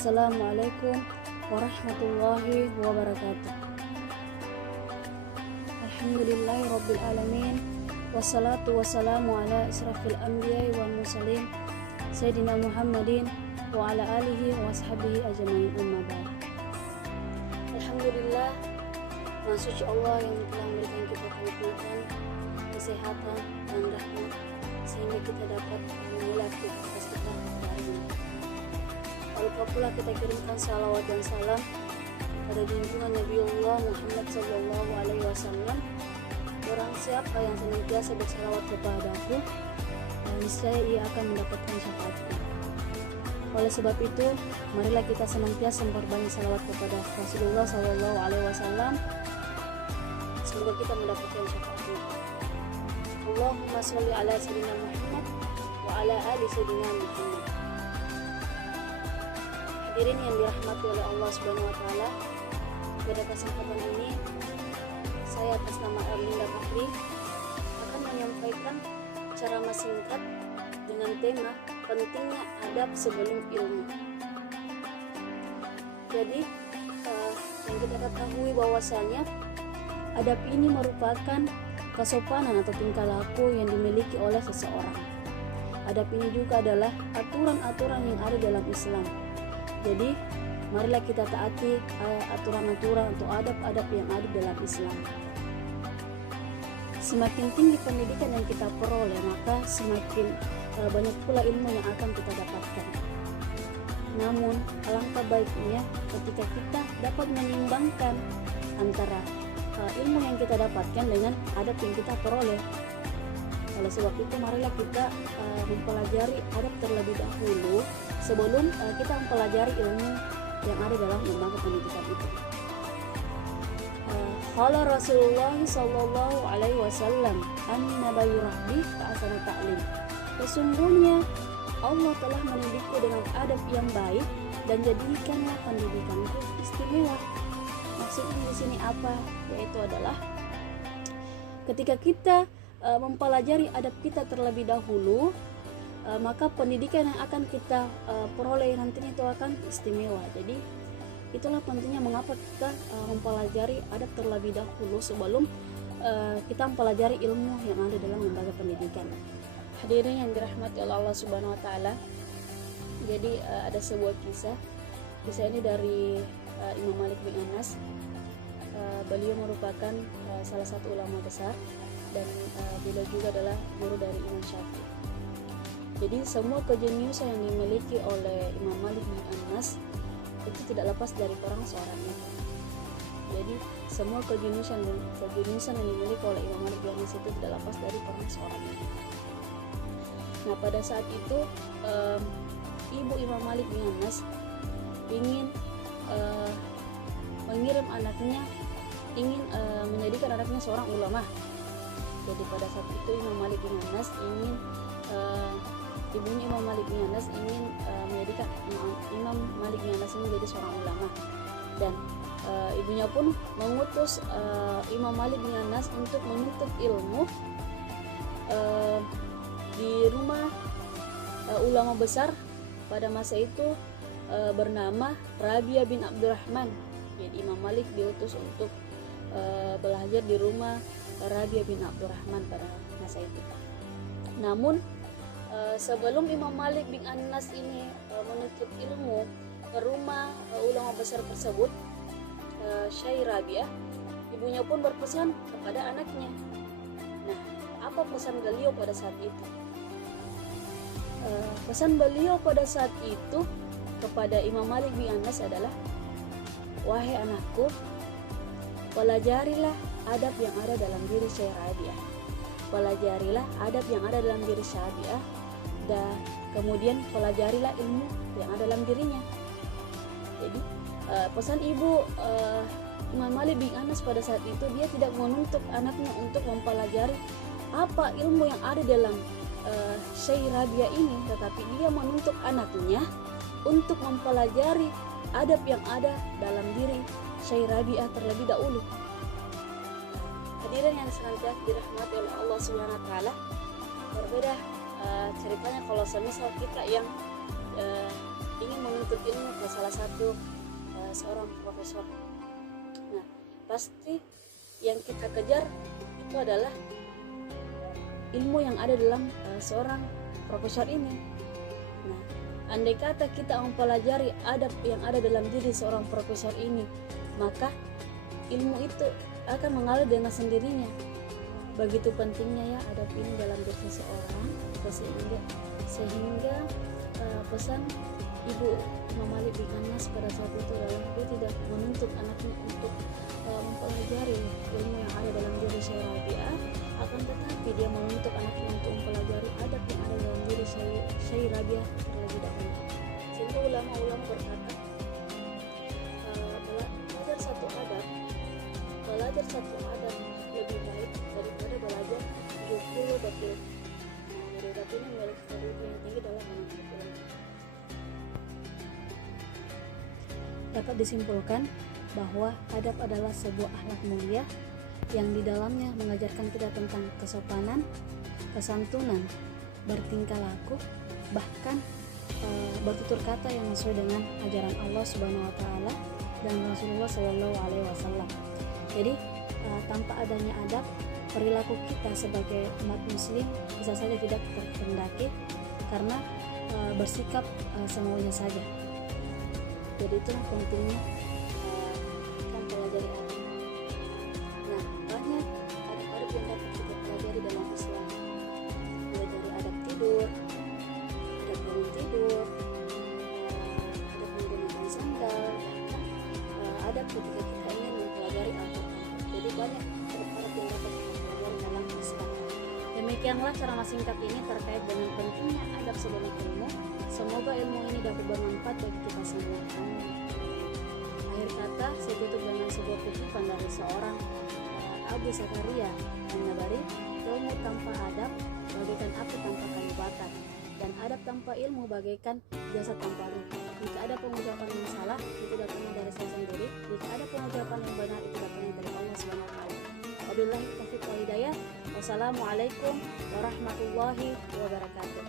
Assalamualaikum warahmatullahi wabarakatuh. Alhamdulillahi rabbil alamin. Wassalatu wassalamu ala israfil anbiya'i wal mursalin Sayyidina Muhammadin wa ala alihi wa ashabihi ajmain, amma ba'd. Alhamdulillah, Maha suci Allah yang telah memberikan kita kenikmatan, kesehatan dan rahmat sehingga kita dapat memulai aktivitas kita hari ini. Lupa pula kita kirimkan salawat dan salam pada junjungan Nabiullah Muhammad sallallahu alaihi wasallam. Barang siapa yang senantiasa bersalawat kepadaku, niscaya ia akan mendapatkan syafaatku. Oleh sebab itu, marilah kita senantiasa memperbanyak salawat kepada Rasulullah sallallahu alaihi wasallam. Semoga kita mendapatkan syafaatnya. Allahumma sholli ala sayyidina Muhammad wa ala ali sayyidina Muhammad. Hadirin yang dirahmati oleh Allah Subhanahu wa taala, pada kesempatan ini saya atas nama Erlinda Fahri akan menyampaikan ceramah singkat dengan tema pentingnya adab sebelum ilmu. Jadi yang kita ketahui bahwasanya adab ini merupakan kesopanan atau tingkah laku yang dimiliki oleh seseorang. Adab ini juga adalah aturan-aturan yang ada dalam Islam. Jadi, marilah kita taati aturan-aturan atau adab-adab yang ada dalam Islam. Semakin tinggi pendidikan yang kita peroleh, maka semakin banyak pula ilmu yang akan kita dapatkan. Namun, alangkah baiknya ketika kita dapat menimbangkan antara ilmu yang kita dapatkan dengan adab yang kita peroleh. Oleh sebab itu, marilah kita mempelajari adab terlebih dahulu sebelum kita mempelajari ilmu yang ada dalam lembaga pendidikan itu. Qala Rasulullah sallallahu alaihi wasallam, "An-nabiyyu rahbi fa'asanu ta'lim." Sesungguhnya Allah telah mendidikku dengan adab yang baik dan jadikanlah pendidikanku istimewa. Maksudnya di sini apa? Yaitu adalah ketika kita mempelajari adab kita terlebih dahulu, maka pendidikan yang akan kita peroleh nantinya itu akan istimewa. Jadi itulah pentingnya mengapa kita mempelajari adab terlebih dahulu sebelum kita mempelajari ilmu yang ada dalam lembaga pendidikan. Hadirin yang dirahmati oleh Allah Subhanahu wa taala. Jadi ada sebuah kisah ini dari Imam Malik bin Anas. Beliau merupakan salah satu ulama besar dan beliau juga adalah guru dari Imam Syafi'i. Jadi semua kejeniusan yang dimiliki oleh Imam Malik bin Anas itu tidak lepas dari perang seorang ibu. Jadi semua kejeniusan yang dimiliki oleh Imam Malik bin Anas itu tidak lepas dari perang seorang ibu. Nah, pada saat itu ibu Imam Malik bin Anas ingin mengirim anaknya, ingin menjadikan anaknya seorang ulama. Jadi pada saat itu Imam Malik bin Anas ingin ibunya Imam Malik bin Anas ingin menjadikan Imam Malik bin Anas menjadi seorang ulama, dan ibunya pun mengutus Imam Malik bin Anas untuk menuntut ilmu di rumah ulama besar pada masa itu bernama Rabi'ah bin Abdurrahman. Jadi Imam Malik diutus untuk belajar di rumah Rabi'ah bin Abdurrahman pada masa itu. Namun sebelum Imam Malik bin Anas ini menuntut ilmu ke rumah ulama besar tersebut, Syekh Rabi'ah, ibunya pun berpesan kepada anaknya. Nah, apa pesan beliau pada saat itu? Pesan beliau pada saat itu kepada Imam Malik bin Anas adalah, "Wahai anakku, pelajarilah adab yang ada dalam diri Syekh Rabi'ah. Pelajarilah adab yang ada dalam diri Syekh Rabi'ah, dan kemudian pelajarilah ilmu yang ada dalam dirinya." Jadi pesan ibu Imam Malik bin Anas pada saat itu, dia tidak menuntut anaknya untuk mempelajari apa ilmu yang ada dalam Syekh Rabi'ah ini, tetapi dia menuntut anaknya untuk mempelajari adab yang ada dalam diri Syekh Rabi'ah terlebih dahulu. Hadirin yang senantiasa dirahmati oleh Allah Subhanahu wa taala, berbeda ceritanya kalau semisal kita yang ingin menuntut ilmu ke salah satu seorang profesor. Nah, pasti yang kita kejar itu adalah ilmu yang ada dalam seorang profesor ini. Nah, andai kata kita mempelajari adab yang ada dalam diri seorang profesor ini, maka ilmu itu akan mengalir dengan sendirinya. Begitu pentingnya ya adab ini dalam diri seseorang, sehingga pesan Ibu Imam Malik bin Anas pada saat itu adalah dia tidak menuntut anaknya untuk mempelajari ilmu yang ada dalam diri Syekh Rabi'ah, akan tetapi dia menuntut anaknya untuk mempelajari adab yang ada dalam diri Syekh Rabi'ah terlebih dahulu. Sehingga ulama-ulama berkata, belajar satu adab lebih baik daripada belajar 20 bab ilmu. Nah, adab ini memiliki kedudukan yang tinggi dalam menuntut ilmu. Dapat disimpulkan bahwa adab adalah sebuah akhlak mulia yang di dalamnya mengajarkan kita tentang kesopanan, kesantunan, bertingkah laku, bahkan bertutur kata yang sesuai dengan ajaran Allah Subhanahu wa taala dan Rasulullah Shallallahu alaihi wasallam. Jadi tanpa adanya adab, perilaku kita sebagai umat muslim bisa saja tidak terkendaki karena bersikap semaunya saja. Jadi itulah pentingnya kita pelajari adab. Nah, banyak adab-adab yang dapat kita pelajari dalam Islam, mulai dari adab tidur, adab bangun tidur, adab menggunakan sandal, adab ketika kita ingin mempelajari Al-Quran. Jadi banyak adab yang dapat kita pelajari dalam Islam. Demikianlah ceramah singkat ini terkait dengan pentingnya adab sebagai ilmu. Semoga ilmu ini dapat bermanfaat bagi kita semua. Akhir kata, saya tutup dengan sebuah kutipan dari seorang Abu Zakaria An-Nabari, ilmu tanpa adab bagaikan api tanpa kayu bakar, dan adab tanpa ilmu bagaikan jasad tanpa ruh. Jika ada pengucapan yang salah, itu datangnya dari saya sendiri. Jika ada pengucapan yang benar, itu datangnya dari Allah Subhanahu wa taala. Wabillahi taufiq wal hidayah. Wassalamualaikum warahmatullahi wabarakatuh.